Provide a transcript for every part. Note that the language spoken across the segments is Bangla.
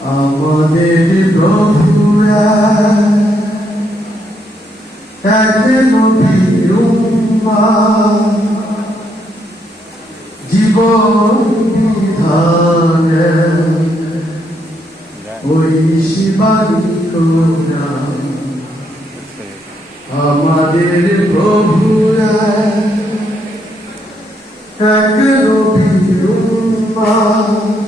আমাদের প্রভুরা জীবন বিধানে ওই শিবালিকরা আমাদের প্রভুরা এক উম্মাহ, জীবন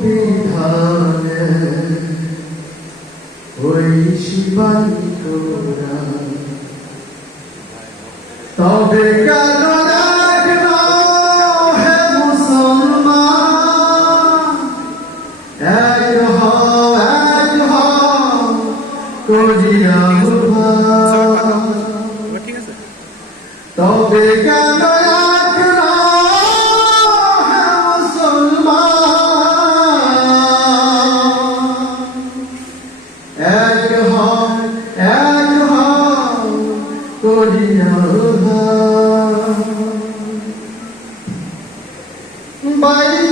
বিধানে ওই শিবালিকরা তবে কেন করিয়া ঠিক আছে। তবে কেন করিয়া বাইতুল্লাহ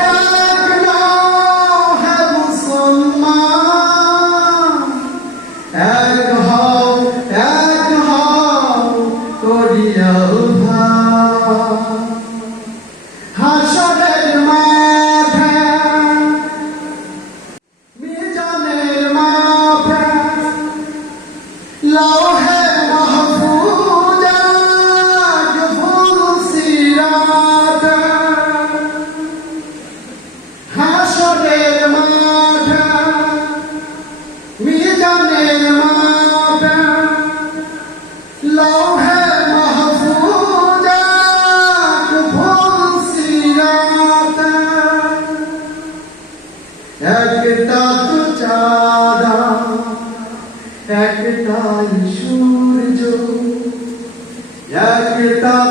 একটা তো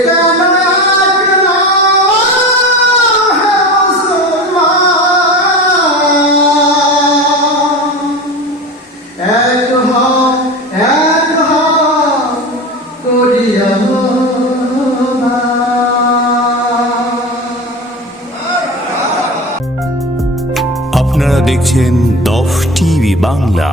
আপনারা দেখছেন দফ টিভি বাংলা।